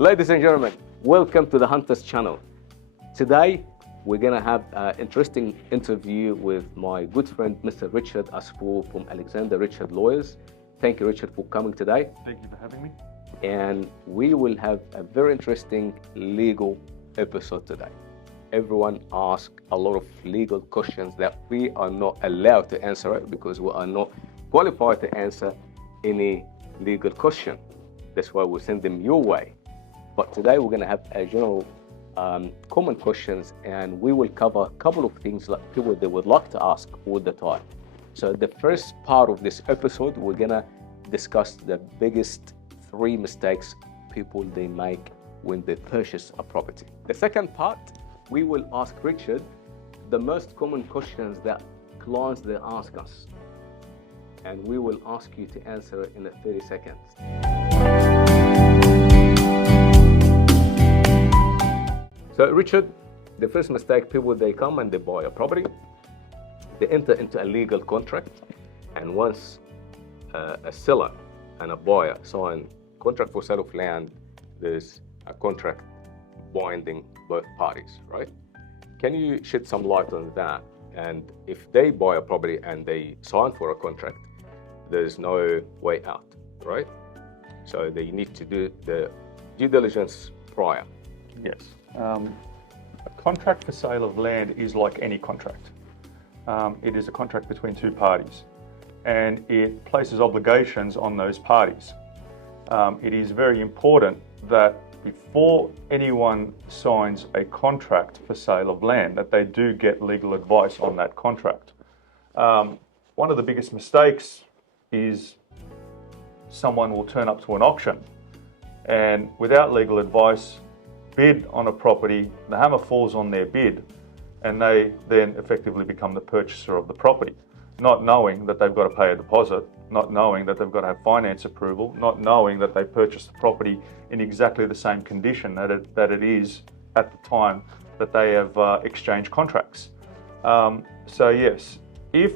Ladies and gentlemen, welcome to the Hunters channel. Today, we're gonna have an interesting interview with my good friend, Mr. Richard Asfour from Alexander Richard Lawyers. Thank you, Richard, for coming today. Thank you for having me. And we will have a very interesting legal episode today. Everyone asks a lot of legal questions that we are not allowed to answer it because we are not qualified to answer any legal question. That's why we send them your way. But today we're going to have a general common questions, and we will cover a couple of things that people they would like to ask all the time. So the first part of this episode, we're going to discuss the biggest 3 mistakes people they make when they purchase a property. The second part, we will ask Richard the most common questions that clients they ask us, and we will ask you to answer it in 30 seconds. So Richard, the first mistake, people they come and they buy a property, they enter into a legal contract, and once a seller and a buyer sign contract for sale of land, there's a contract binding both parties, right? Can you shed some light on that? And if they buy a property and they sign for a contract, there's no way out, right? So they need to do the due diligence prior. Yes. A contract for sale of land is like any contract. It is a contract between 2 parties, and it places obligations on those parties. It is very important that before anyone signs a contract for sale of land, that they do get legal advice on that contract. One of the biggest mistakes is someone will turn up to an auction and without legal advice bid on a property, the hammer falls on their bid, and they then effectively become the purchaser of the property, not knowing that they've got to pay a deposit, not knowing that they've got to have finance approval, not knowing that they purchased the property in exactly the same condition that it is at the time that they have exchanged contracts. So yes, if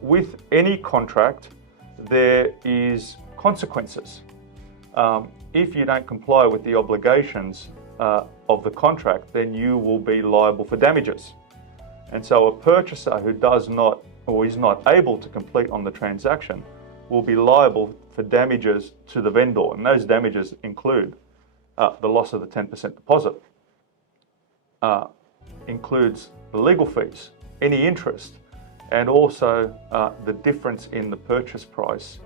with any contract there is consequences. If you don't comply with the obligations of the contract, then you will be liable for damages. And so a purchaser who does not or is not able to complete on the transaction will be liable for damages to the vendor. And those damages include the loss of the 10% deposit, includes the legal fees, any interest, and also the difference in the purchase price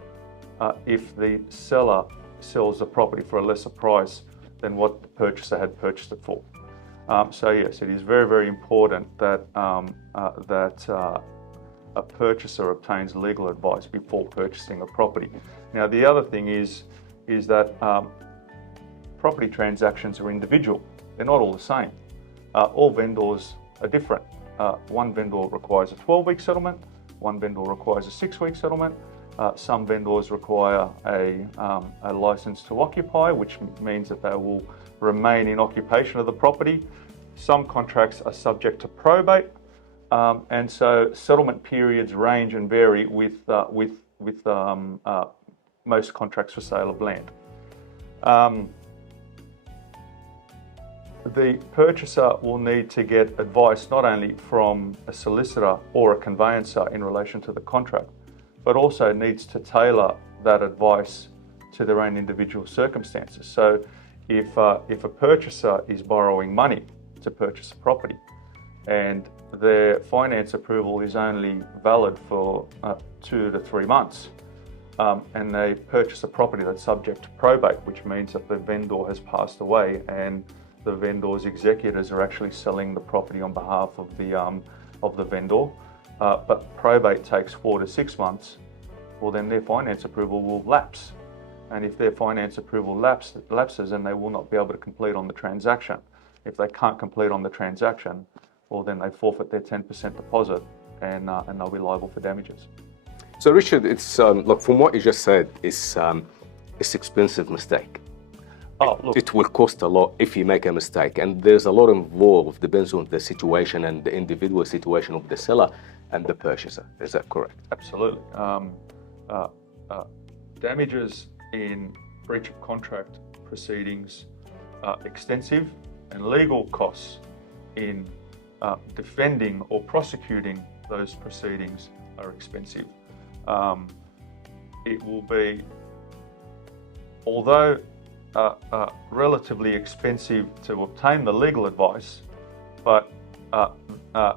if the seller sells the property for a lesser price than what the purchaser had purchased it for. So yes, it is very, very important that a purchaser obtains legal advice before purchasing a property. Now, the other thing is that property transactions are individual. They're not all the same. All vendors are different. One vendor requires a 12-week settlement. One vendor requires a 6-week settlement. Some vendors require a license to occupy, which means that they will remain in occupation of the property. Some contracts are subject to probate, and so settlement periods range and vary with most contracts for sale of land. The purchaser will need to get advice not only from a solicitor or a conveyancer in relation to the contract, but also needs to tailor that advice to their own individual circumstances. So if a purchaser is borrowing money to purchase a property and their finance approval is only valid for 2 to 3 months, and they purchase a property that's subject to probate, which means that the vendor has passed away and the vendor's executors are actually selling the property on behalf of the vendor, but probate takes 4 to 6 months, well then their finance approval will lapse. And if their finance approval lapses, then they will not be able to complete on the transaction. If they can't complete on the transaction, well then they forfeit their 10% deposit and they'll be liable for damages. So Richard, it's look, from what you just said, it's expensive mistake. Oh, look. It will cost a lot if you make a mistake, and there's a lot involved, depends on the situation and the individual situation of the seller and the purchaser. Is that correct? Absolutely. Damages in breach of contract, proceedings are extensive, and legal costs in defending or prosecuting those proceedings are expensive. It will be, although relatively expensive to obtain the legal advice, but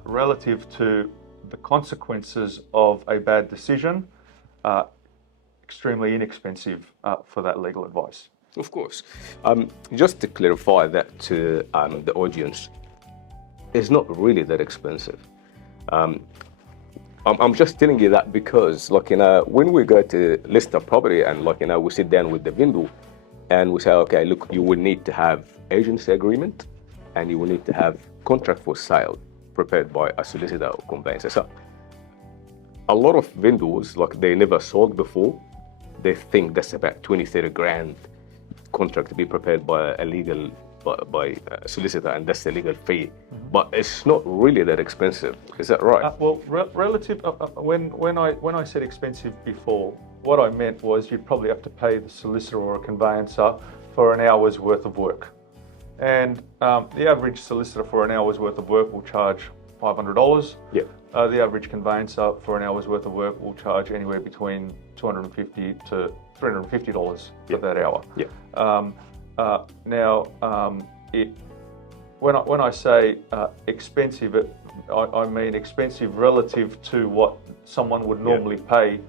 relative to the consequences of a bad decision, extremely inexpensive for that legal advice. Of course. Just to clarify that to the audience, it's not really that expensive. I'm just telling you that because, like, when we go to list a property and, like, we sit down with the vendor and we say, okay, look, you will need to have agency agreement and you will need to have contract for sale prepared by a solicitor or conveyancer. So a lot of vendors, like, they never sold before. They think that's about 20-30 grand contract to be prepared by a legal by a solicitor, and that's the legal fee. Mm-hmm. But it's not really that expensive. Is that right? Well, relative. When I said expensive before, what I meant was you'd probably have to pay the solicitor or a conveyancer for an hour's worth of work, and the average solicitor for an hour's worth of work will charge $500. Yeah. The average conveyancer for an hour's worth of work will charge anywhere between $250 to $350 for that hour. Yeah. Now, when I say expensive, I mean expensive relative to what someone would normally pay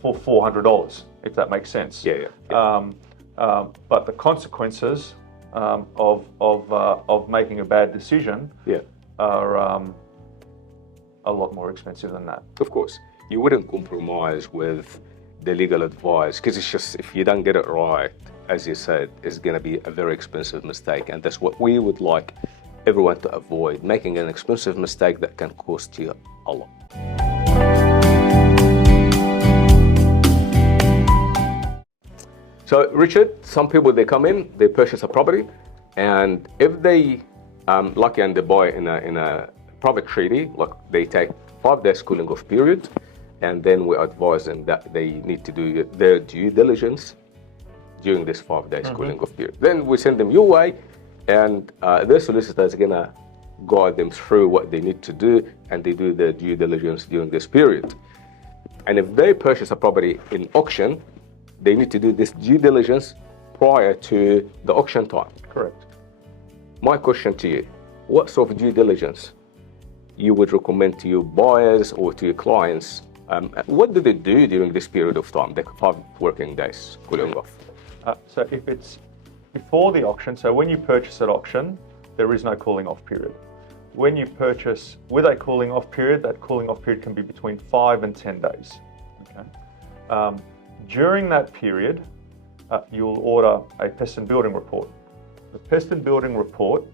for $400, if that makes sense. Yeah. But the consequences of making a bad decision are a lot more expensive than that. Of course, you wouldn't compromise with the legal advice, because it's just, if you don't get it right, as you said, it's going to be a very expensive mistake, and that's what we would like everyone to avoid, making an expensive mistake that can cost you a lot. So, Richard, some people, they come in, they purchase a property, and if they lucky and they buy in a private treaty, like, they take 5 days cooling off period, and then we advise them that they need to do their due diligence during this 5 days cooling off period. Then we send them your way, and their solicitor is gonna guide them through what they need to do, and they do their due diligence during this period. And if they purchase a property in auction, they need to do this due diligence prior to the auction time. Correct. My question to you, what sort of due diligence you would recommend to your buyers or to your clients? What do they do during this period of time, the 5 working days cooling off? So if it's before the auction, so when you purchase at auction, there is no cooling off period. When you purchase with a cooling off period, that cooling off period can be between 5 and 10 days. Okay. During that period, you'll order a pest and building report. The pest and building report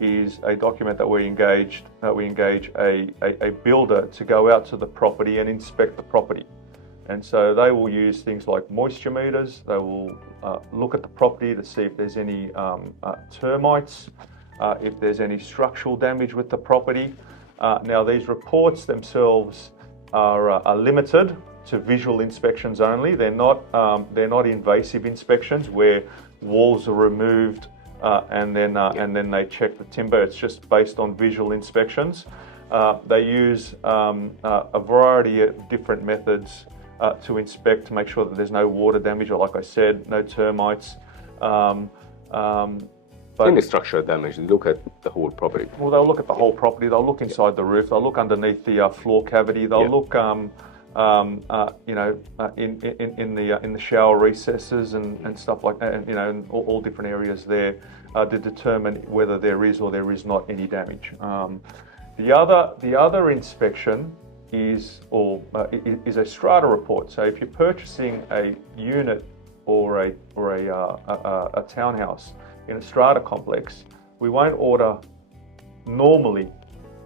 is a document that we engage a builder to go out to the property and inspect the property. And so they will use things like moisture meters. They will look at the property to see if there's any termites, if there's any structural damage with the property. Now, these reports themselves are limited to visual inspections only. They're not invasive inspections where walls are removed and then they check the timber. It's just based on visual inspections. They use a variety of different methods to inspect to make sure that there's no water damage, or, like I said, no termites. But any structural damage, they look at the whole property. Well, they'll look at the whole property. They'll look inside the roof. They'll look underneath the floor cavity. They'll look, in the shower recesses and stuff like that. And, in all different areas there to determine whether there is or there is not any damage. The other inspection is a strata report. So if you're purchasing a unit or a townhouse in a strata complex, we won't order normally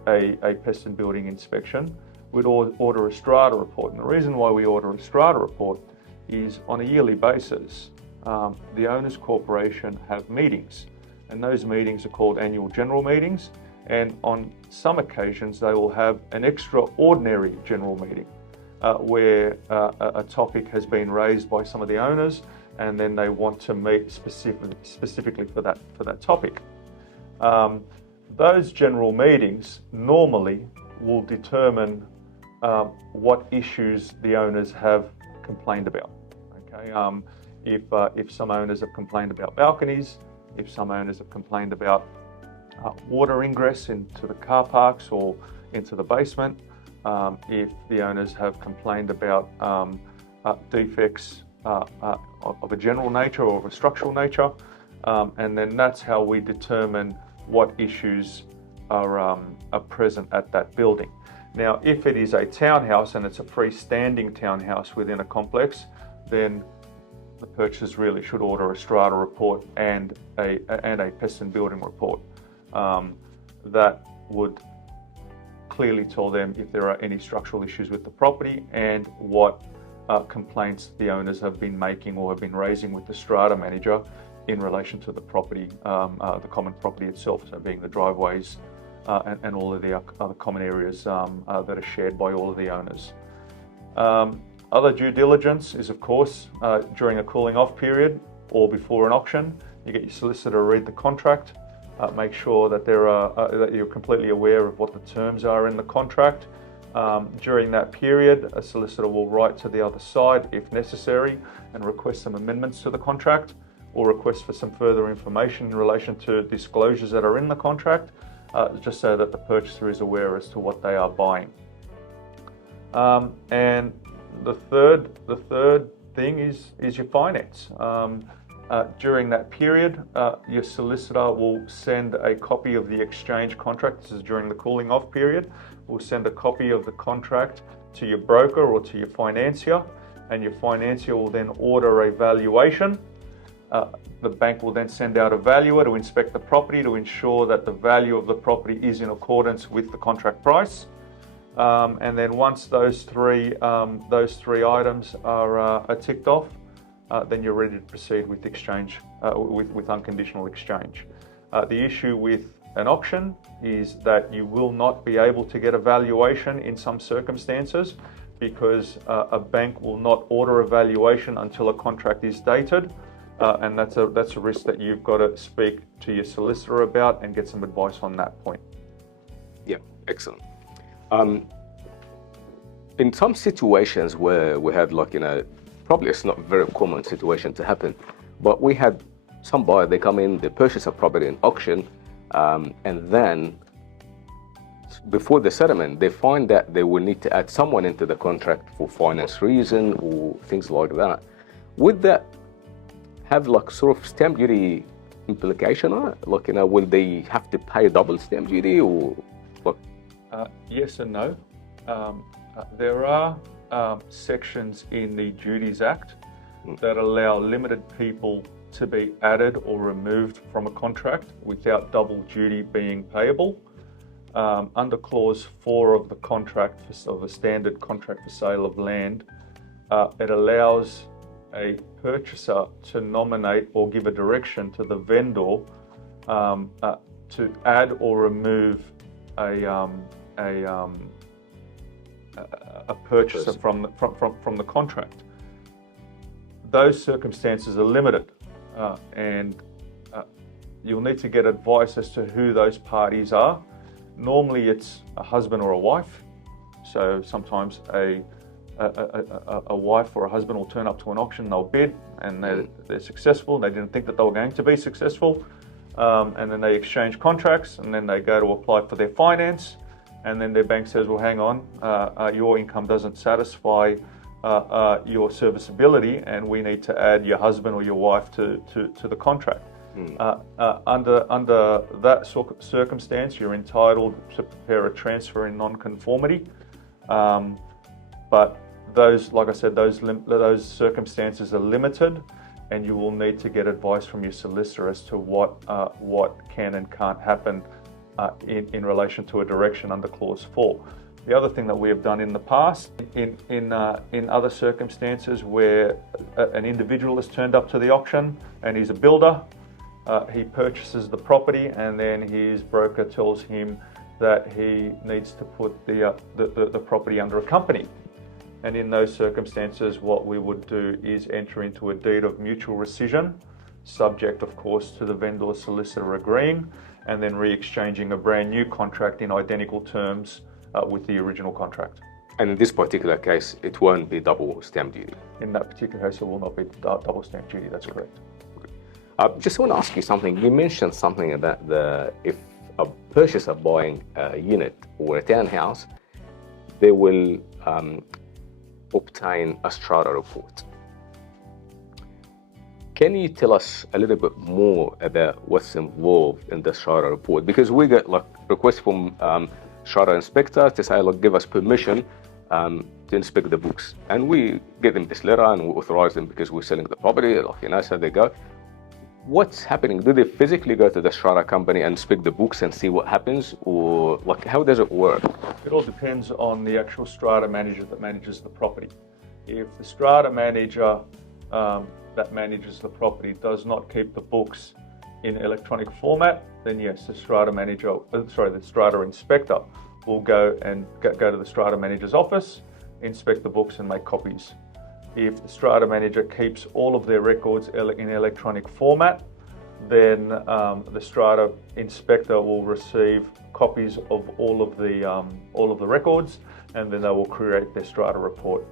a pest and building inspection. We'd order a strata report. And the reason why we order a strata report is on a yearly basis, the owners' corporation have meetings, and those meetings are called annual general meetings. And on some occasions, they will have an extraordinary general meeting where a topic has been raised by some of the owners and then they want to meet specifically for that topic. Those general meetings normally will determine what issues the owners have complained about. Okay, if some owners have complained about balconies, if some owners have complained about water ingress into the car parks or into the basement, if the owners have complained about defects of a general nature or of a structural nature, and then that's how we determine what issues are present at that building. Now, if it is a townhouse and it's a freestanding townhouse within a complex, then the purchasers really should order a strata report and a pest and building report. That would clearly tell them if there are any structural issues with the property and what complaints the owners have been making or have been raising with the strata manager in relation to the property, the common property itself, so being the driveways and all of the other common areas that are shared by all of the owners. Other due diligence is, of course, during a cooling off period or before an auction, you get your solicitor to read the contract, make sure that that you're completely aware of what the terms are in the contract. During that period, a solicitor will write to the other side if necessary and request some amendments to the contract or request for some further information in relation to disclosures that are in the contract, just so that the purchaser is aware as to what they are buying. And the third thing is your finance. During that period, your solicitor will send a copy of the exchange contract. This is during the cooling off period. Will send a copy of the contract to your broker or to your financier, and your financier will then order a valuation. The bank will then send out a valuer to inspect the property to ensure that the value of the property is in accordance with the contract price. And then once those three items are ticked off, then you're ready to proceed with exchange, with unconditional exchange. The issue with an auction is that you will not be able to get a valuation in some circumstances because a bank will not order a valuation until a contract is dated. And that's a risk that you've got to speak to your solicitor about and get some advice on that point. Yeah, excellent. In some situations where we had, like, probably it's not a very common situation to happen, but we had some buyer, they come in, they purchase a property in auction, and then before the settlement, they find that they will need to add someone into the contract for finance reason or things like that. Would that have like sort of stamp duty implication on it? Like, will they have to pay double stamp duty or what? Yes and no. There are sections in the Duties Act that allow limited people to be added or removed from a contract without double duty being payable. Under clause 4 of the contract, of the standard contract for sale of land, it allows a purchaser to nominate or give a direction to the vendor to add or remove a purchaser from the contract. Those circumstances are limited, and you'll need to get advice as to who those parties are. Normally, it's a husband or a wife. So sometimes a wife or a husband will turn up to an auction, they'll bid, and they're successful. They didn't think that they were going to be successful, and then they exchange contracts, and then they go to apply for their finance, and then their bank says, well, hang on, your income doesn't satisfy your serviceability, and we need to add your husband or your wife to the contract. Under that circumstance, you're entitled to prepare a transfer in non-conformity, but those, like I said, those circumstances are limited, and you will need to get advice from your solicitor as to what can and can't happen in relation to a direction under clause 4. The other thing that we have done in the past, in other circumstances where an individual has turned up to the auction and he's a builder, he purchases the property, and then his broker tells him that he needs to put the property under a company. And in those circumstances, what we would do is enter into a deed of mutual rescission, subject, of course, to the vendor solicitor agreeing, and then re-exchanging a brand new contract in identical terms with the original contract. And in this particular case, it won't be double stamp duty. In that particular case, it will not be double stamp duty, that's correct. Just want to ask you something. You mentioned something about if a purchaser buying a unit or a townhouse, they will obtain a strata report. Can you tell us a little bit more about what's involved in the strata report? Because we get like requests from strata inspectors to say, look, give us permission to inspect the books, and we give them this letter and we authorize them because we're selling the property, like, you know, so they go. What's happening? Do they physically go to the strata company and inspect the books and see what happens, or like how does it work? It all depends on the actual strata manager that manages the property. If the strata manager that manages the property does not keep the books in electronic format, then yes, the strata manager, the strata inspector will go to the strata manager's office, inspect the books and make copies. If the strata manager keeps all of their records in electronic format, then the strata inspector will receive copies of all of the records, and then they will create their strata report.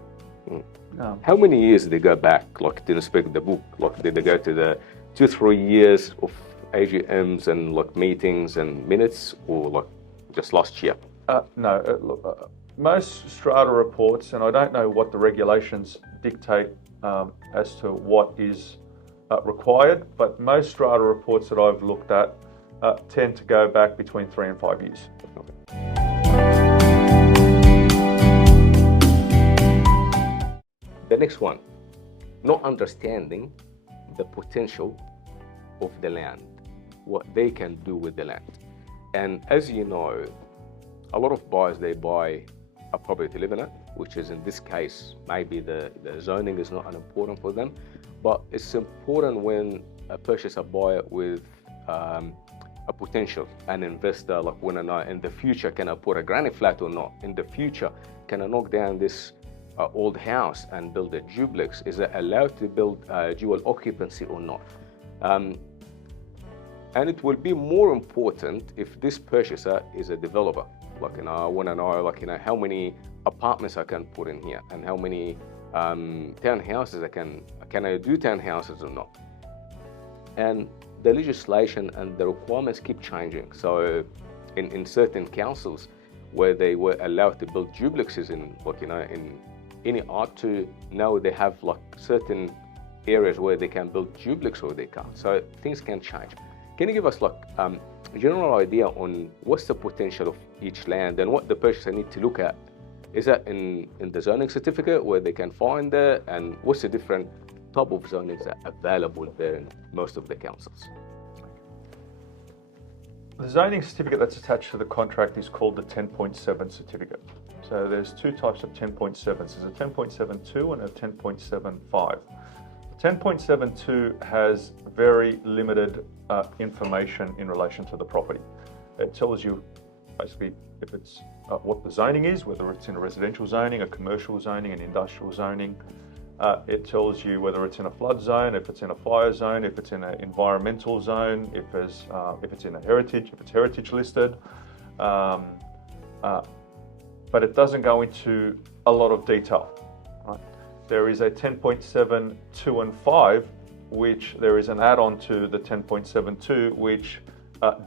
How many years did they go back, like, to inspect the book? Like, did they go to the 2-3 years of AGMs and like meetings and minutes, or like just last year? No, most strata reports, and I don't know what the regulations dictate as to what is required, but most strata reports that I've looked at tend to go back between 3 and 5 years. The next one, not understanding the potential of the land, what they can do with the land. And as you know, a lot of buyers, they buy a property to live in it, which is in this case, maybe the zoning is not important for them, but it's important when a purchaser buy it with a potential, an investor, like when I know in the future, can I put a granny flat or not? In the future, can I knock down this old house and build a duplex? Is it allowed to build dual occupancy or not? And it will be more important if this purchaser is a developer. Like, you know, I want to know, like, you know, how many apartments I can put in here, and how many townhouses can I do townhouses or not? And the legislation and the requirements keep changing. So in certain councils where they were allowed to build duplexes in, like, you know, in any R2, now they have like certain areas where they can build duplex or they can't. So things can change. Can you give us like a general idea on what's the potential of each land and what the purchaser need to look at? Is that in the zoning certificate where they can find that, and what's the different type of zonings that are available there in most of the councils? The zoning certificate that's attached to the contract is called the 10.7 certificate. So there's two types of 10.7s. There's a 10.72 and a 10.75. The 10.72 has very limited information in relation to the property. It tells you basically if it's what the zoning is, whether it's in a residential zoning, a commercial zoning, an industrial zoning. It tells you whether it's in a flood zone, if it's in a fire zone, if it's in an environmental zone, if it's in a heritage, if it's heritage listed. But it doesn't go into a lot of detail. Right? There is a 10.7, 2 and 5, which there is an add-on to the 10.72, which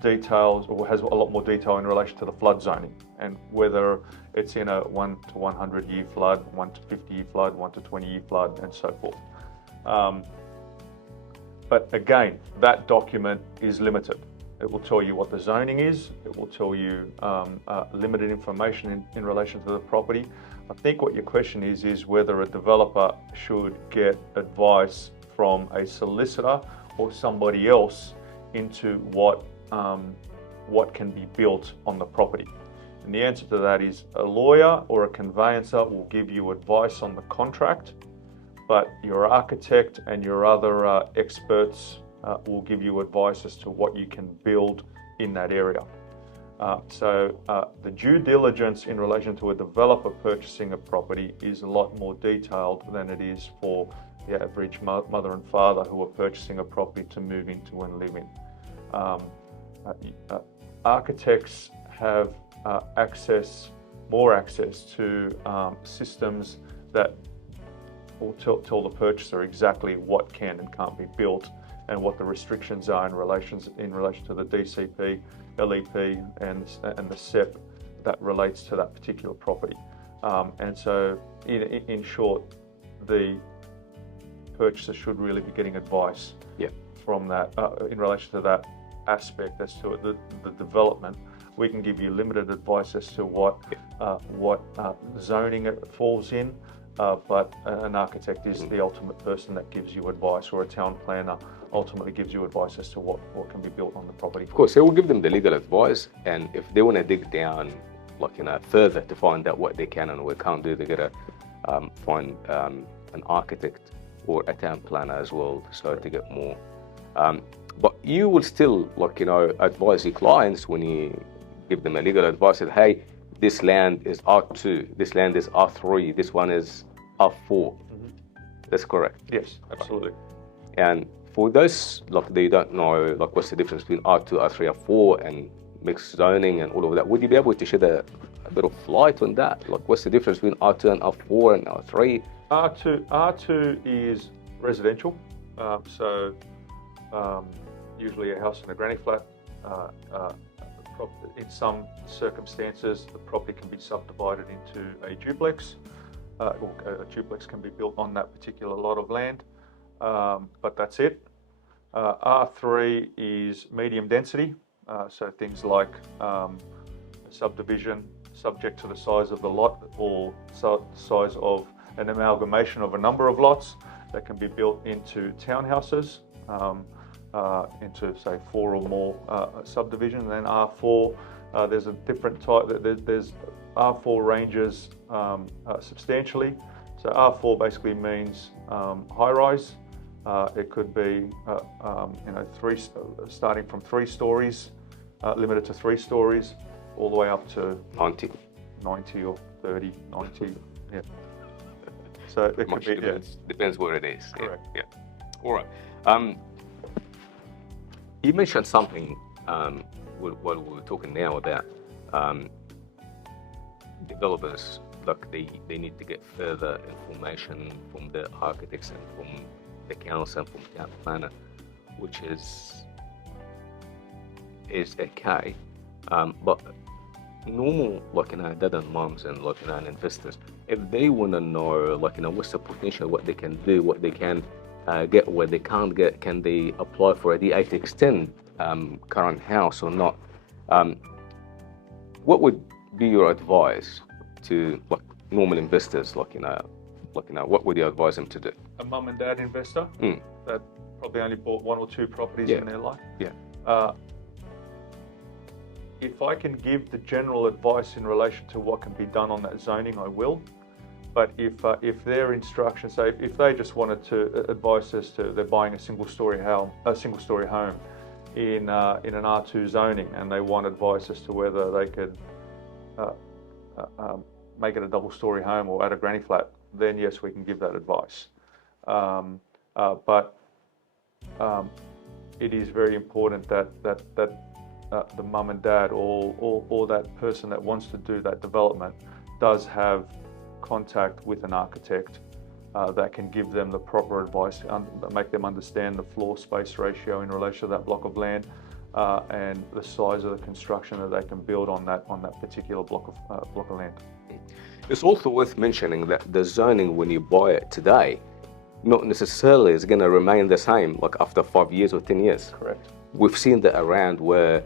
details or has a lot more detail in relation to the flood zoning and whether it's in a 1 to 100 year flood, 1 to 50 year flood, 1 to 20 year flood, and so forth. But again, that document is limited. It will tell you what the zoning is. It will tell you limited information in relation to the property. I think what your question is whether a developer should get advice from a solicitor or somebody else into what can be built on the property. And the answer to that is a lawyer or a conveyancer will give you advice on the contract, but your architect and your other experts will give you advice as to what you can build in that area. The due diligence in relation to a developer purchasing a property is a lot more detailed than it is for the average mother and father who are purchasing a property to move into and live in. Architects have more access to systems that will tell the purchaser exactly what can and can't be built and what the restrictions are in relation to the DCP, LEP, and the SEP that relates to that particular property. And so, in short, the purchaser should really be getting advice from that in relation to that aspect as to the development. We can give you limited advice as to what zoning it falls in, but an architect is the ultimate person that gives you advice, or a town planner ultimately gives you advice as to what can be built on the property. Of course, they will give them the legal advice, and if they want to dig down, further to find out what they can and what they can't do, they gotta find an architect or a town planner as well, so to get more. But you will still, advise your clients when you give them a legal advice that, hey, this land is R2, this land is R3, this one is R4. Mm-hmm. That's correct? Yes, absolutely. And for those, they don't know, what's the difference between R2, R3, R4, and mixed zoning and all of that, would you be able to shed a bit of light on that? What's the difference between R2 and R4 and R3? R2 is residential, usually a house and a granny flat. In some circumstances, the property can be subdivided into a duplex, or a duplex can be built on that particular lot of land, but that's it. R3 is medium density, so things like subdivision subject to the size of the lot or size of an amalgamation of a number of lots that can be built into townhouses, into say 4 or more subdivisions. And then R4, there's a different type. There's R4 ranges substantially. So R4 basically means high rise. It could be starting from 3 stories, limited to 3 stories, all the way up to 90 or 30, 90. Yeah. So it could be depends where it is. Correct. Yeah. All right. You mentioned something while we were talking now about developers, they need to get further information from the architects and from the council and from the town planner, which is okay. But normal, dad and moms and investors, if they want to know, what's the potential, what they can do, what they can get, what they can't get, can they apply for a DA to extend current house or not? What would be your advice to normal investors? What would you advise them to do? A mum and dad investor that probably only bought 1 or 2 properties in their life. Yeah. If I can give the general advice in relation to what can be done on that zoning, I will. But if their instructions, say if they just wanted to advise us to, they're buying a single-story home in an R2 zoning, and they want advice as to whether they could make it a double-story home or add a granny flat, then yes, we can give that advice. But it is very important that the mum and dad or that person that wants to do that development does have contact with an architect that can give them the proper advice, make them understand the floor space ratio in relation to that block of land and the size of the construction that they can build on that particular block of land. It's also worth mentioning that the zoning, when you buy it today, not necessarily is going to remain the same after 5 years or 10 years. Correct. We've seen that around where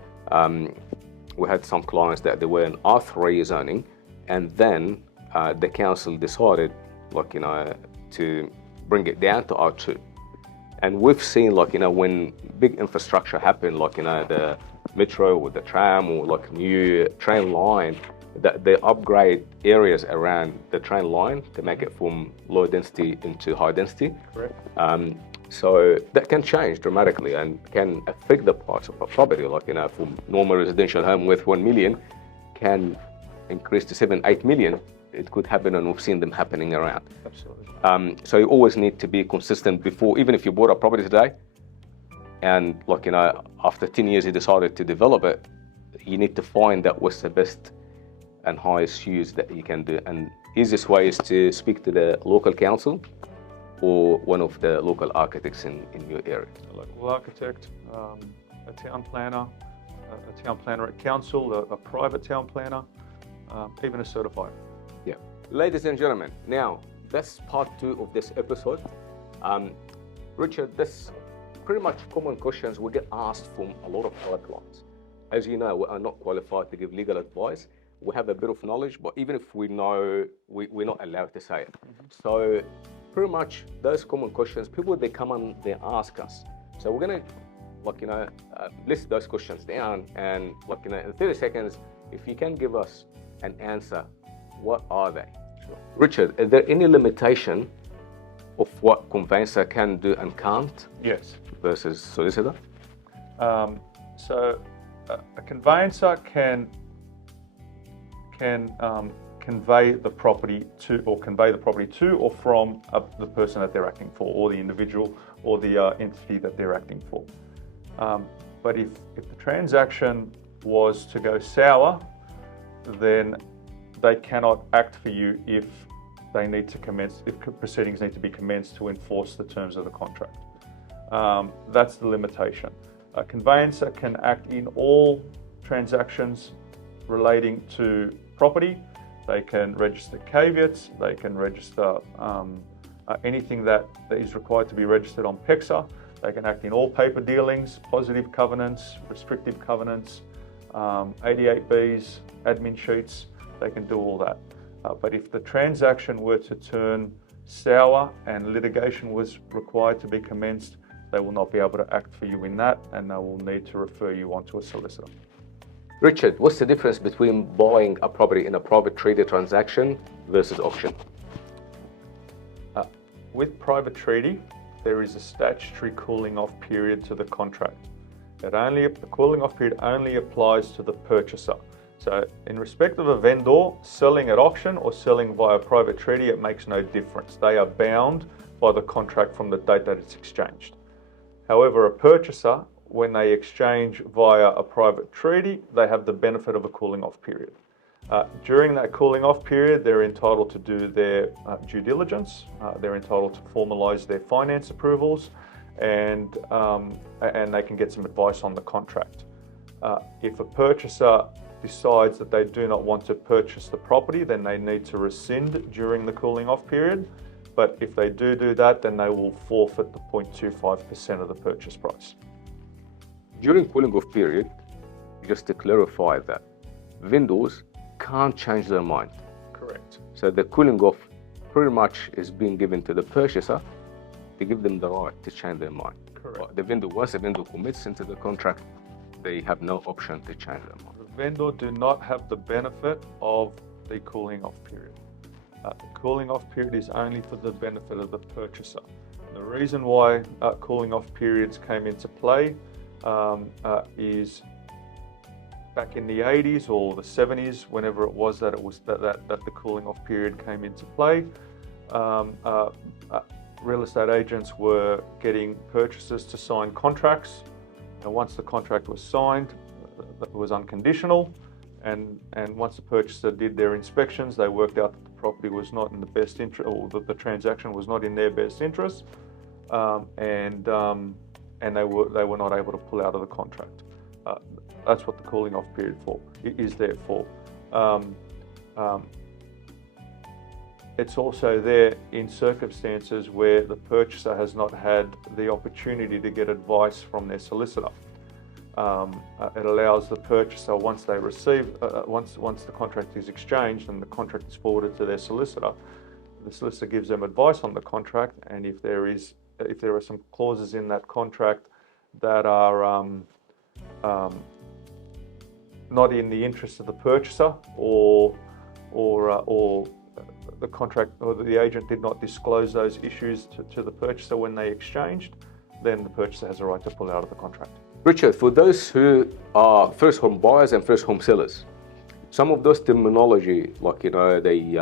we had some clients that they were in R3 zoning, and then the council decided to bring it down to R2. And we've seen when big infrastructure happened, the metro or the tram or new train line, that they upgrade areas around the train line to make it from low density into high density. Correct. So that can change dramatically and can affect the price of a property. Like, for normal residential home worth 1 million can increase to 7-8 million. It could happen, and we've seen them happening around. Absolutely. So you always need to be consistent before, even if you bought a property today, and after 10 years you decided to develop it, you need to find that what's the best and highest use that you can do. And easiest way is to speak to the local council or one of the local architects in your area. A local architect, a town planner at council, a private town planner, even a certified. Yeah. Ladies and gentlemen, now that's part 2 of this episode. Richard, this pretty much common questions we get asked from a lot of our clients. As you know, we are not qualified to give legal advice. We have a bit of knowledge, but even if we know, we're not allowed to say it. Mm-hmm. So pretty much those common questions, people, they come and they ask us. So we're gonna list those questions down, and in 30 seconds, if you can give us an answer, what are they? Sure. Richard, is there any limitation of what conveyancer can do and can't? Yes. Versus solicitor? So a conveyancer can convey the property to or from the person that they're acting for, or the individual, or the entity that they're acting for. But if the transaction was to go sour, then they cannot act for you if proceedings need to be commenced to enforce the terms of the contract. That's the limitation. A conveyancer can act in all transactions relating to property. They can register caveats, they can register anything that is required to be registered on PEXA. They can act in all paper dealings, positive covenants, restrictive covenants, 88Bs, admin sheets. They can do all that. But if the transaction were to turn sour and litigation was required to be commenced, they will not be able to act for you in that, and they will need to refer you on to a solicitor. Richard, what's the difference between buying a property in a private treaty transaction versus auction? With private treaty, there is a statutory cooling off period to the contract. The cooling off period only applies to the purchaser. So in respect of a vendor, selling at auction or selling via private treaty, it makes no difference. They are bound by the contract from the date that it's exchanged. However, a purchaser, when they exchange via a private treaty, they have the benefit of a cooling off period. During that cooling off period, they're entitled to do their due diligence. They're entitled to formalise their finance approvals, and they can get some advice on the contract. If a purchaser decides that they do not want to purchase the property, then they need to rescind during the cooling off period. But if they do that, then they will forfeit the 0.25% of the purchase price. During cooling off period, just to clarify that, vendors can't change their mind. Correct. So the cooling off pretty much is being given to the purchaser to give them the right to change their mind. Correct. But the vendor, once the vendor commits into the contract, they have no option to change their mind. The vendor do not have the benefit of the cooling off period. The cooling off period is only for the benefit of the purchaser. And the reason why cooling off periods came into play is back in the 80s or the 70s, whenever it was that the cooling off period came into play. Real estate agents were getting purchasers to sign contracts, and once the contract was signed, it was unconditional, and once the purchaser did their inspections, they worked out that the property was not in the best interest, or that the transaction was not in their best interest, and they were not able to pull out of the contract. That's what the cooling off period is there for. It's also there in circumstances where the purchaser has not had the opportunity to get advice from their solicitor. It allows the purchaser, once they receive, once the contract is exchanged and the contract is forwarded to their solicitor, the solicitor gives them advice on the contract, and if there are some clauses in that contract that are not in the interest of the purchaser, or the contract or the agent did not disclose those issues to the purchaser when they exchanged, then the purchaser has a right to pull out of the contract. Richard, for those who are first home buyers and first home sellers, some of those terminology, like, they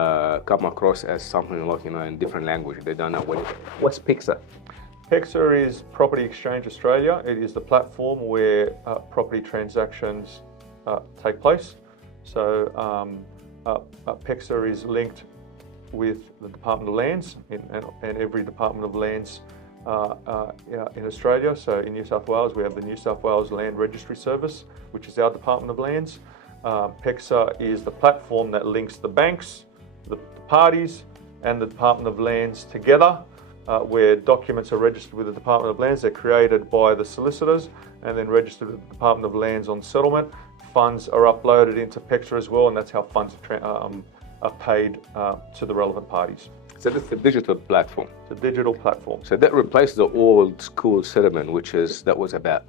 come across as something like, in different language. They don't know what's PEXA. PEXA is Property Exchange Australia. It is the platform where property transactions take place. So PEXA is linked with the Department of Lands and every Department of Lands in Australia. So in New South Wales, we have the New South Wales Land Registry Service, which is our Department of Lands. PEXA is the platform that links the banks, the parties, and the Department of Lands together, where documents are registered with the Department of Lands. They're created by the solicitors and then registered with the Department of Lands on settlement. Funds are uploaded into PEXA as well, and that's how funds are paid to the relevant parties. So that's the digital platform. The digital platform. So that replaced the old school settlement, that was about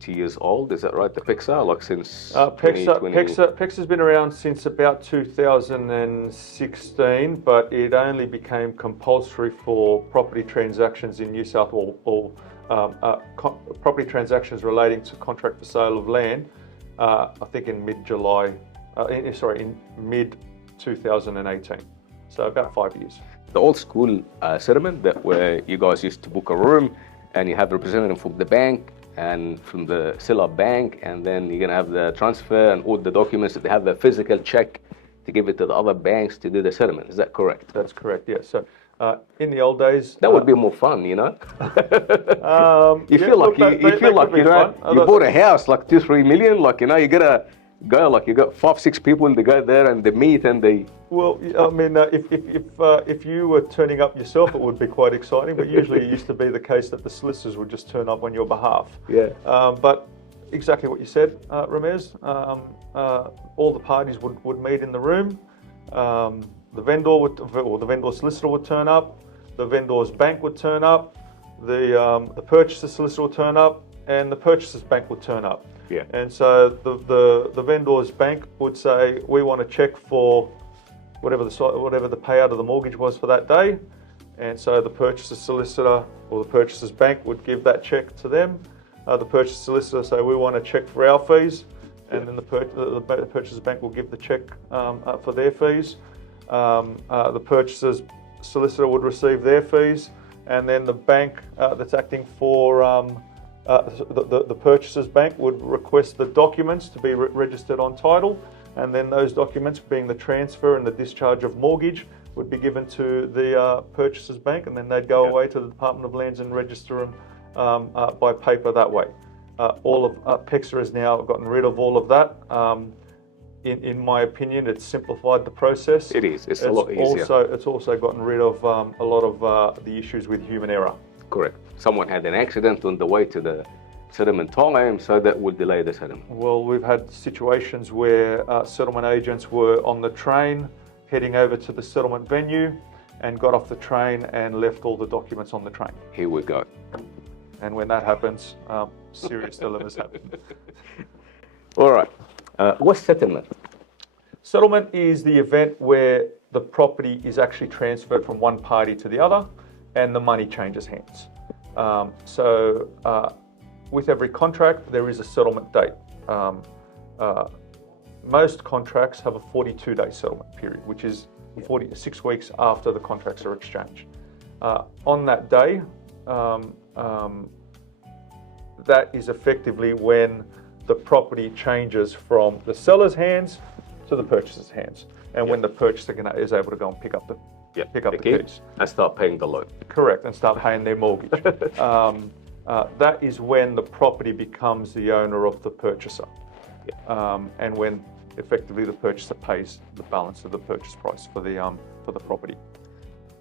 2 years old. Is that right? The PEXA, since PEXA's been around since about 2016, but it only became compulsory for property transactions in New South Wales, property transactions relating to contract for sale of land. I think in mid-July, in mid-2018. So about 5 years. The old school settlement, that where you guys used to book a room and you have a representative from the bank and from the seller bank, and then you're gonna have the transfer and all the documents. They have a physical check to give it to the other banks to do the settlement. Is that correct? That's correct. Yes. So in the old days, that would be more fun, You feel like you bought a house 2-3 million, you gotta go, you got 5-6 people to go there and they meet and they. Well, I mean, if you were turning up yourself, it would be quite exciting. But usually, it used to be the case that the solicitors would just turn up on your behalf. Yeah. But exactly what you said, Ramez. All the parties would meet in the room. The vendor solicitor would turn up. The vendor's bank would turn up. The purchaser solicitor would turn up, and the purchaser's bank would turn up. Yeah. And so the vendor's bank would say, we want to check for whatever the payout of the mortgage was for that day, and so the purchaser solicitor or the purchaser's bank would give that check to them. The purchaser solicitor say, we want to check for our fees, and then the purchaser's bank will give the check for their fees. The purchaser's solicitor would receive their fees, and then the bank that's acting for the purchaser's bank would request the documents to be registered on title, and then those documents, being the transfer and the discharge of mortgage, would be given to the purchaser's bank, and then they'd go away to the Department of Lands and register them by paper that way. All of PEXA has now gotten rid of all of that. In my opinion, it's simplified the process. It is. It's a lot easier. It's also gotten rid of a lot of the issues with human error. Correct. Someone had an accident on the way to the settlement time, so that would delay the settlement. Well, we've had situations where settlement agents were on the train heading over to the settlement venue and got off the train and left all the documents on the train. Here we go. And when that happens, serious dilemmas happen. All right. What's settlement? Settlement is the event where the property is actually transferred from one party to the other and the money changes hands. With every contract, there is a settlement date. Most contracts have a 42-day settlement period, which is 6 weeks after the contracts are exchanged. On that day, that is effectively when the property changes from the seller's hands to the purchaser's hands, and when the purchaser is able to go and pick up the keys and start paying the loan. Correct, and start paying their mortgage. That is when the property becomes the owner of the purchaser, and when effectively the purchaser pays the balance of the purchase price for the property.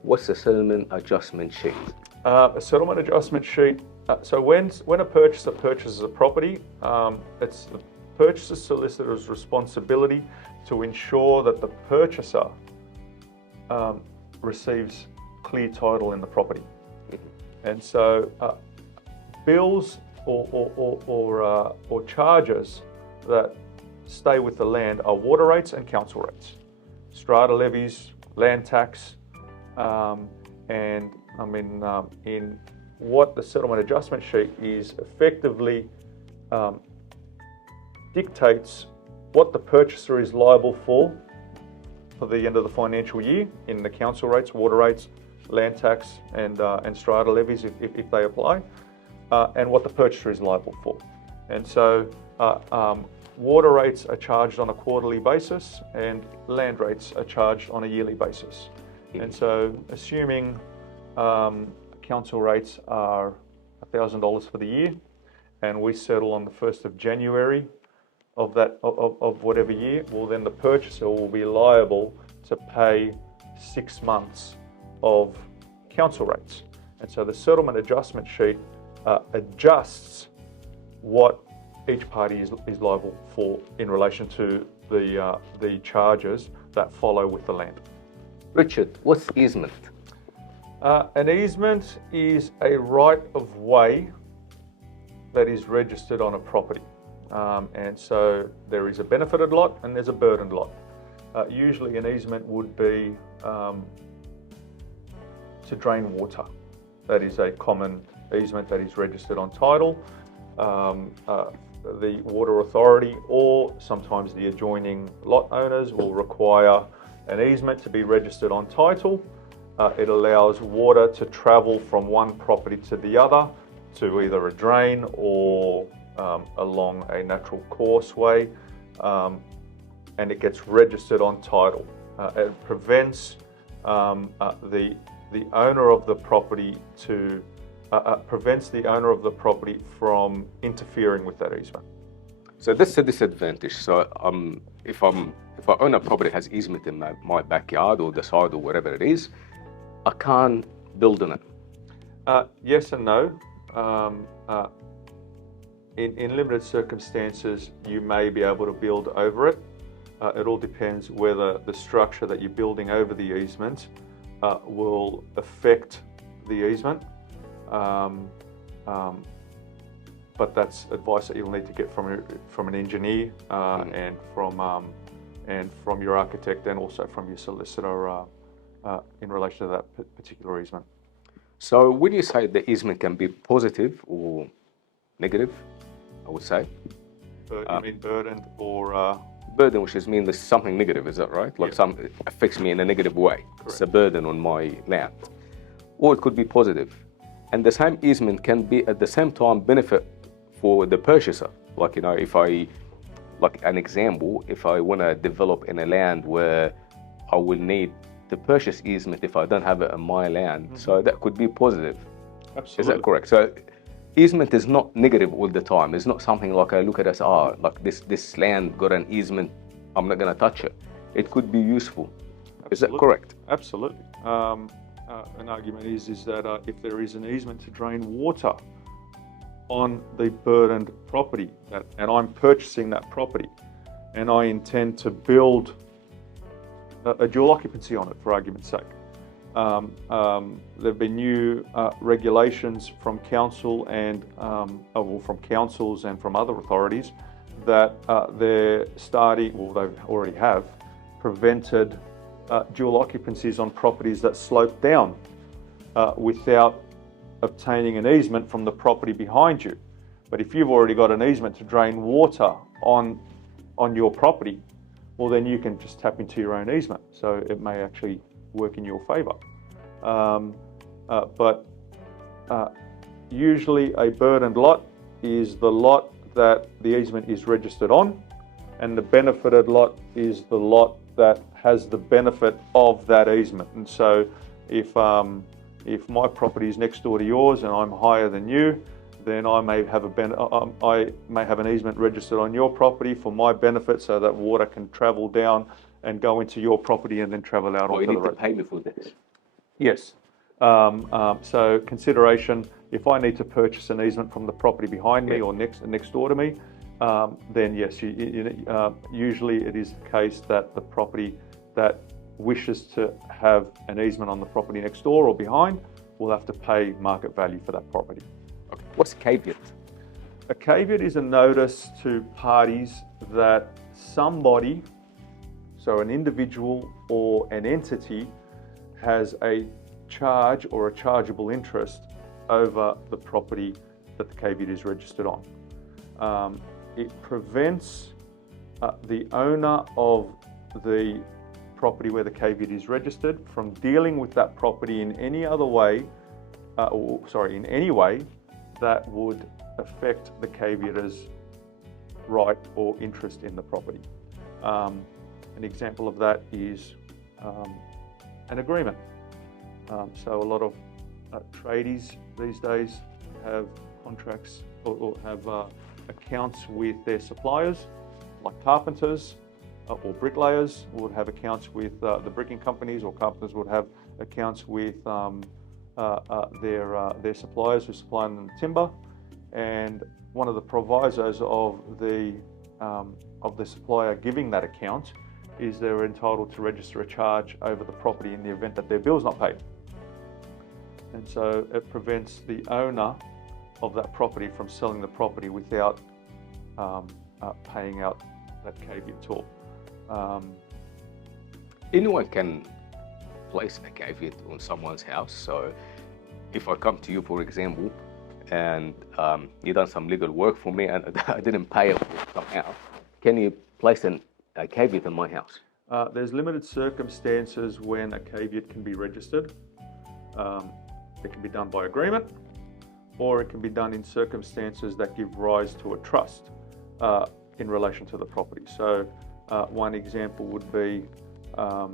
What's the settlement adjustment sheet? A settlement adjustment sheet. So when a purchaser purchases a property, it's the purchaser solicitor's responsibility to ensure that the purchaser receives clear title in the property. And so bills or charges that stay with the land are water rates and council rates, strata levies, land tax, and I mean in what the settlement adjustment sheet is effectively dictates what the purchaser is liable for the end of the financial year in the council rates, water rates, land tax, and strata levies if they apply, and what the purchaser is liable for. And so water rates are charged on a quarterly basis and land rates are charged on a yearly basis. And so assuming council rates are $1,000 for the year and we settle on the 1st of January of whatever year, well then the purchaser will be liable to pay 6 months of council rates. And so the settlement adjustment sheet adjusts what each party is liable for in relation to the charges that follow with the land. Richard, what's easement? An easement is a right of way that is registered on a property. And so there is a benefited lot and there's a burdened lot. Usually an easement would be to drain water. That is a common easement that is registered on title. The water authority or sometimes the adjoining lot owners will require an easement to be registered on title. It allows water to travel from one property to the other to either a drain or along a natural causeway, and it gets registered on title. It prevents the owner of the property from interfering with that easement. So this is a disadvantage. So if I own a property that has easement in my backyard or the side or whatever it is, I can't build on it. Yes and no. In limited circumstances, you may be able to build over it. It all depends whether the structure that you're building over the easement will affect the easement. But that's advice that you'll need to get from an engineer and from your architect and also from your solicitor in relation to that particular easement. So when you say the easement can be positive or negative, I would say. You mean burdened or? Burden, which is mean there's something negative, is that right? Like it affects me in a negative way. Correct. It's a burden on my land. Or it could be positive. And the same easement can be at the same time benefit for the purchaser. Like, like an example, if I want to develop in a land where I will need to purchase easement if I don't have it on my land. Mm-hmm. So that could be positive. Absolutely. Is that correct? So easement is not negative all the time. It's not something like I look at as, like this land got an easement, I'm not going to touch it. It could be useful. Absolutely. Is that correct? Absolutely. An argument is that if there is an easement to drain water on the burdened property, and I'm purchasing that property, and I intend to build a dual occupancy on it, for argument's sake. There have been new regulations from council and from councils and from other authorities that they're starting, well, they already have prevented dual occupancies on properties that slope down without obtaining an easement from the property behind you. But if you've already got an easement to drain water on your property, well, then you can just tap into your own easement. So it may actually work in your favour. But usually a burdened lot is the lot that the easement is registered on, and the benefited lot is the lot that has the benefit of that easement. And so if my property is next door to yours and I'm higher than you, then I may have an easement registered on your property for my benefit, so that water can travel down and go into your property and then travel out onto the road. You need to pay me for this. Yes. So consideration: if I need to purchase an easement from the property behind me or next door to me, then yes, usually it is the case that the property that wishes to have an easement on the property next door or behind will have to pay market value for that property. Okay. What's a caveat? A caveat is a notice to parties that somebody, so an individual or an entity, has a charge or a chargeable interest over the property that the caveat is registered on. It prevents the owner of the property where the caveat is registered from dealing with that property in any other way, in any way that would affect the caveator's right or interest in the property. An example of that is an agreement. So a lot of tradies these days have contracts or have accounts with their suppliers, like carpenters or bricklayers would have accounts with the bricking companies, or carpenters would have accounts with their suppliers who supply them timber. And one of the provisos of the supplier giving that account is they're entitled to register a charge over the property in the event that their bill's not paid. And so it prevents the owner of that property from selling the property without paying out that caveat toll. Anyone can place a caveat on someone's house. So if I come to you, for example, and you done some legal work for me and I didn't pay it somehow, can you place a caveat in my house? There's limited circumstances when a caveat can be registered. It can be done by agreement, or it can be done in circumstances that give rise to a trust in relation to the property. So one example would be a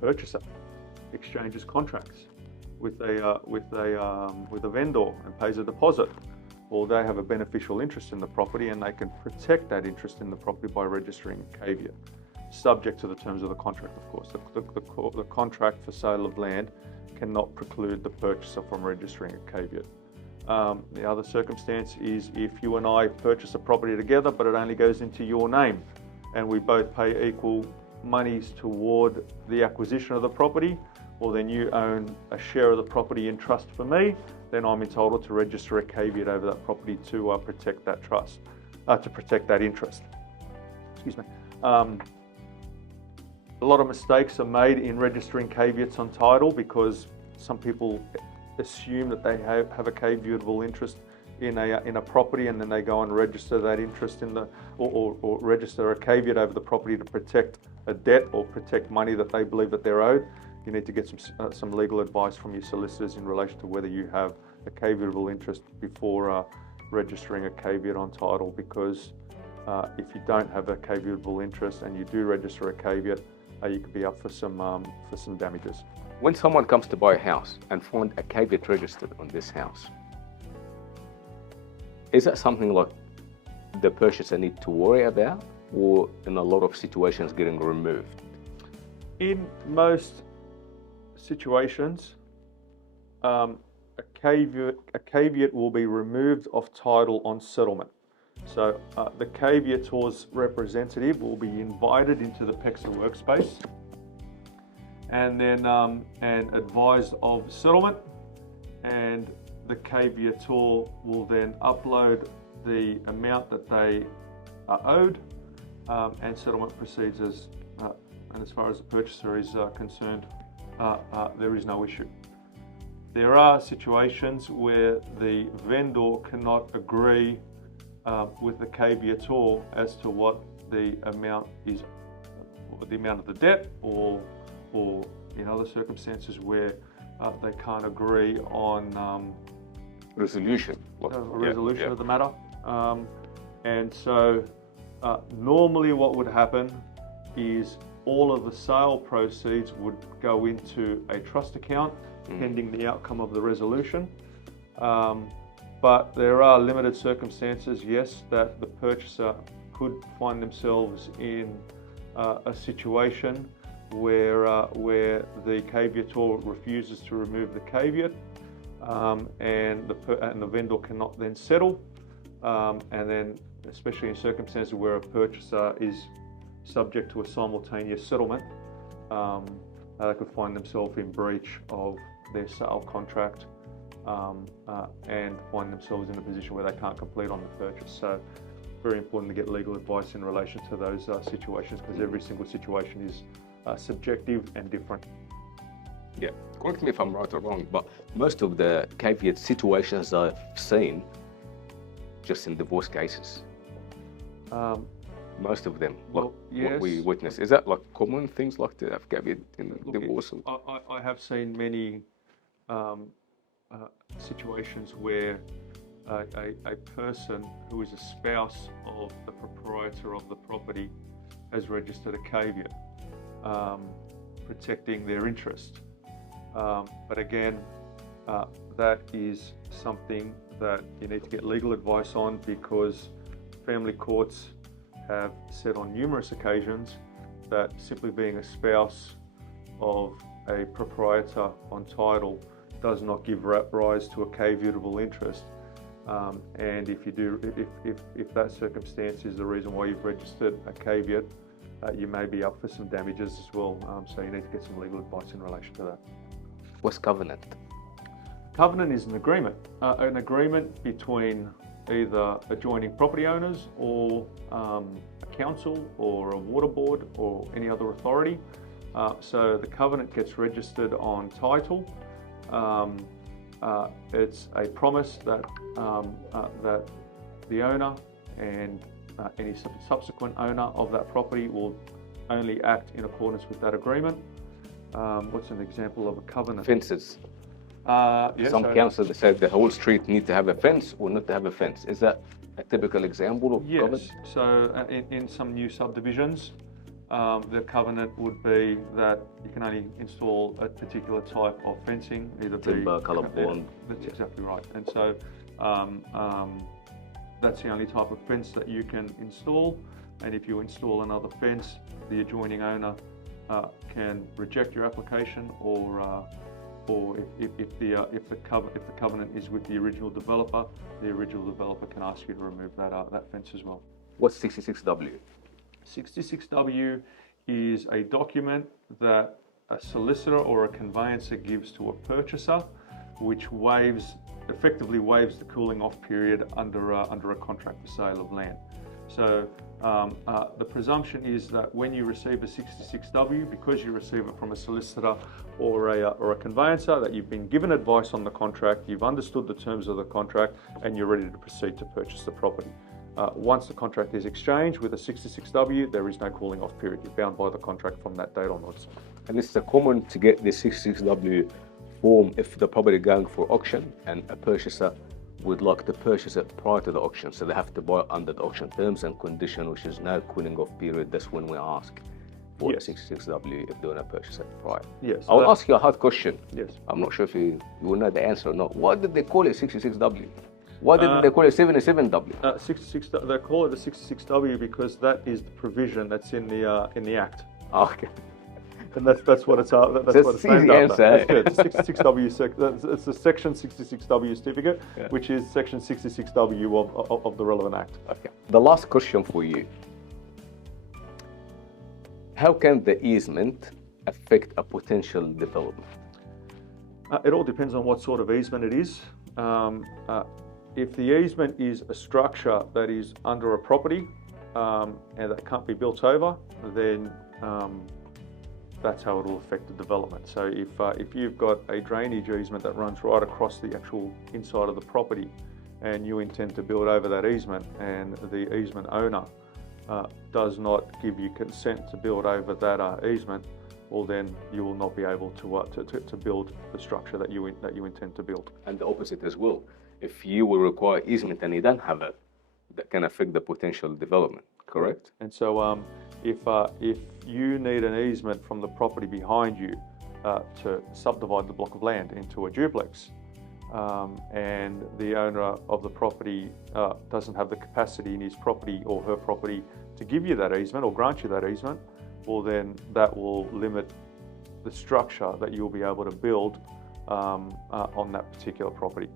purchaser exchanges contracts with a vendor and pays a deposit. Well, they have a beneficial interest in the property and they can protect that interest in the property by registering a caveat, subject to the terms of the contract, of course. The contract for sale of land cannot preclude the purchaser from registering a caveat. The other circumstance is if you and I purchase a property together, but it only goes into your name, and we both pay equal monies toward the acquisition of the property, well, then you own a share of the property in trust for me, then I'm entitled to register a caveat over that property to protect that trust, to protect that interest. Excuse me. A lot of mistakes are made in registering caveats on title because some people assume that they have a caveatable interest in a property, and then they go and register that interest in the or register a caveat over the property to protect a debt or protect money that they believe that they're owed. You need to get some legal advice from your solicitors in relation to whether you have a caveatable interest before registering a caveat on title, because if you don't have a caveatable interest and you do register a caveat, you could be up for some damages. When someone comes to buy a house and find a caveat registered on this house, is that something like the purchaser need to worry about, or in a lot of situations getting removed? In most situations, a caveat will be removed off title on settlement. So the caveator's representative will be invited into the PEXA workspace and then and advised of settlement, and the caveator will then upload the amount that they are owed, and settlement proceeds and as far as the purchaser is concerned, there is no issue. There are situations where the vendor cannot agree with the caveator as to what the amount is, the amount of the debt, or in other circumstances where they can't agree on Resolution. a resolution of the matter. And so normally what would happen is all of the sale proceeds would go into a trust account pending the outcome of the resolution. But there are limited circumstances, yes, that the purchaser could find themselves in a situation where the caveator refuses to remove the caveat, and the vendor cannot then settle, and then especially in circumstances where a purchaser is subject to a simultaneous settlement, they could find themselves in breach of their sale contract, and find themselves in a position where they can't complete on the purchase. So very important to get legal advice in relation to those situations, because every single situation is subjective and different. Yeah, correct me if I'm right or wrong, but most of the caveat situations I've seen, just in divorce cases, most of them, like what we yes. witness, is that like common things like to have caveat in Look, divorce? I have seen many um, situations where a person who is a spouse of the proprietor of the property has registered a caveat, protecting their interest. But again, that is something that you need to get legal advice on, because family courts have said on numerous occasions that simply being a spouse of a proprietor on title does not give rise to a caveatable interest. And if you do, if that circumstance is the reason why you've registered a caveat, you may be up for some damages as well. So you need to get some legal advice in relation to that. What's covenant? Covenant is an agreement between either adjoining property owners or a council or a water board or any other authority. So the covenant gets registered on title. It's a promise that that the owner and any subsequent owner of that property will only act in accordance with that agreement. What's an example of a covenant? Fences. Yeah, Some council said the whole street need to have a fence or not to have a fence. Is that a typical example of covenant? Yes. So in some new subdivisions, the covenant would be that you can only install a particular type of fencing, either timber, colour bond. That's exactly right. And so that's the only type of fence that you can install. And if you install another fence, the adjoining owner can reject your application, or if the covenant is with the original developer can ask you to remove that fence as well. What's 66W? 66W is a document that a solicitor or a conveyancer gives to a purchaser, which effectively waives the cooling off period under a contract for sale of land. So the presumption is that when you receive a 66W, because you receive it from a solicitor or a conveyancer, that you've been given advice on the contract, you've understood the terms of the contract, and you're ready to proceed to purchase the property. Once the contract is exchanged with a 66W, there is no cooling off period. You're bound by the contract from that date onwards. And it's common to get the 66W form if the property going for auction and a purchaser would like to purchase it prior to the auction, so they have to buy under the auction terms and condition, which is no cooling off period. That's when we ask for the 66W if they want to purchase it prior. Yes. I'll ask you a hard question. Yes. I'm not sure if you will know the answer or not. Why did they call it 66W? Why didn't they call it 77W? 66. They call it a 66W because that is the provision that's in the Act. Okay. And that's what it's. That's Just what it's easy named answer. after. It's 66W. It's the Section 66W certificate, which is Section 66W of the relevant Act. Okay. The last question for you: how can the easement affect a potential development? It all depends on what sort of easement it is. If the easement is a structure that is under a property and that can't be built over, then that's how it will affect the development. So if you've got a drainage easement that runs right across the actual inside of the property, and you intend to build over that easement, and the easement owner does not give you consent to build over that easement, well, then you will not be able to build the structure that you intend to build. And the opposite as well. If you will require easement and you don't have it, that can affect the potential development, correct? And so if you need an easement from the property behind you to subdivide the block of land into a duplex, and the owner of the property doesn't have the capacity in his property or her property to give you that easement or grant you that easement, well, then that will limit the structure that you'll be able to build on that particular property.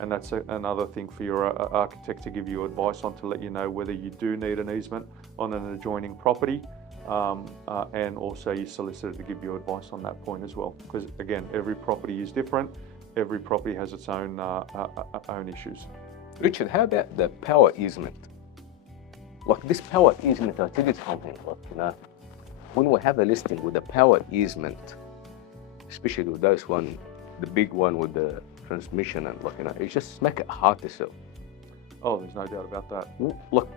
And that's another thing for your architect to give you advice on, to let you know whether you do need an easement on an adjoining property, and also your solicitor to give you advice on that point as well. Because again, every property is different. Every property has its own issues. Richard, how about the power easement? Like this power easement, I'll tell you something. Like, when we have a listing with a power easement, especially with those one, the big one with the transmission and it just make it hard to sell. Oh, there's no doubt about that. Look,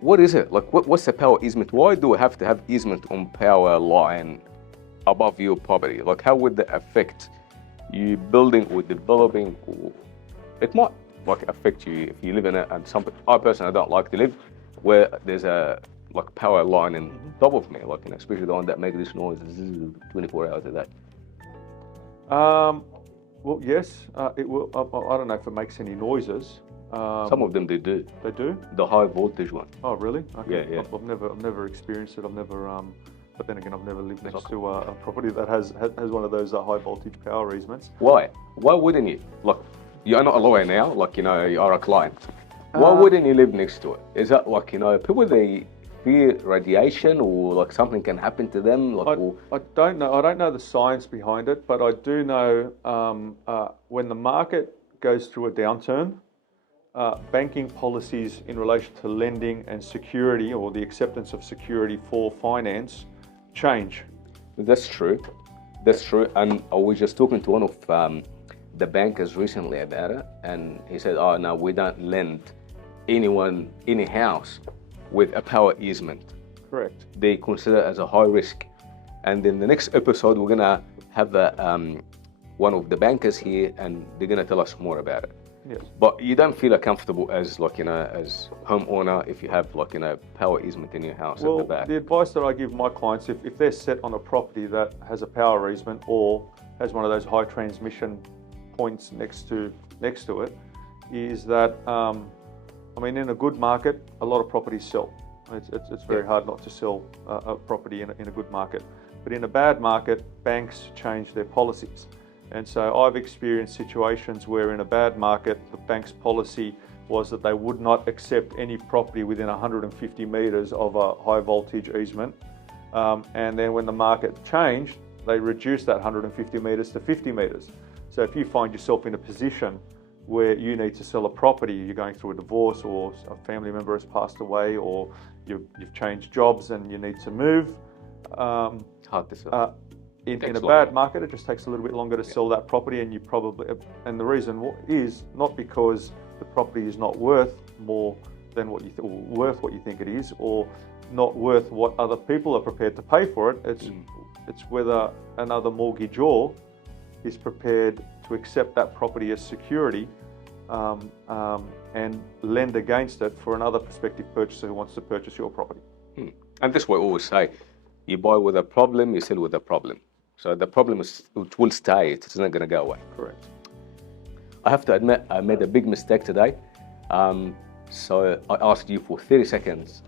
what is it? Like, what's the power easement? Why do we have to have easement on power line above your property? Like, how would that affect you building or developing? Or it might affect you if you live in it. And I personally don't like to live where there's a power line in top of me, especially the one that makes this noise 24 hours a day. Well, yes, it will. I don't know if it makes any noises. Some of them they do. They do? The high voltage one. Oh, really? Okay. Yeah. I've never experienced it. But then again, I've never lived next to a property that has one of those high voltage power easements. Why? Why wouldn't you? Look, you're not a lawyer now. You are a client. Why wouldn't you live next to it? Is that people they fear radiation or something can happen to them? I don't know. I don't know the science behind it, but I do know when the market goes through a downturn, banking policies in relation to lending and security, or the acceptance of security for finance, change. That's true. And I was just talking to one of the bankers recently about it, and he said, "Oh no, we don't lend anyone any house with a power easement." Correct. They consider it as a high risk. And in the next episode, we're gonna have one of the bankers here, and they're gonna tell us more about it. Yes. But you don't feel comfortable as as homeowner if you have power easement in your house at the back. The advice that I give my clients, if they're set on a property that has a power easement or has one of those high transmission points next to it, is that in a good market, a lot of properties sell. It's very hard not to sell a property in a good market. But in a bad market, banks change their policies. And so I've experienced situations where in a bad market, the bank's policy was that they would not accept any property within 150 metres of a high voltage easement. And then when the market changed, they reduced that 150 metres to 50 metres. So if you find yourself in a position where you need to sell a property, you're going through a divorce or a family member has passed away, or you've changed jobs and you need to move. Hard to sell. In a bad market, it just takes a little bit longer to sell that property, and the reason is not because the property is not worth more than what worth what you think it is, or not worth what other people are prepared to pay for it. It's whether another mortgagor is prepared to accept that property as security and lend against it for another prospective purchaser who wants to purchase your property. And this is what I always say: you buy with a problem, you sell with a problem. So the problem it will stay. It's not going to go away. Correct. I have to admit, I made a big mistake today. So I asked you for 30 seconds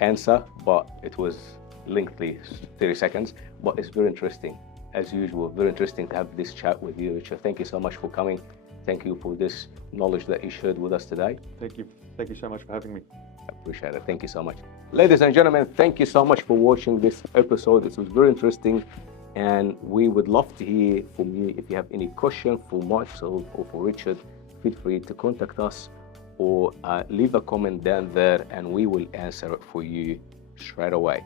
answer, but it was lengthy 30 seconds. But it's very interesting, as usual. Very interesting to have this chat with you, Richard. Thank you so much for coming. Thank you for this knowledge that you shared with us today. Thank you. Thank you so much for having me. I appreciate it. Thank you so much. Ladies and gentlemen, thank you so much for watching this episode. It was very interesting. And we would love to hear from you. If you have any question for myself or for Richard, feel free to contact us or leave a comment down there, and we will answer it for you straight away.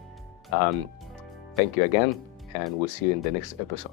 Thank you again, and we'll see you in the next episode.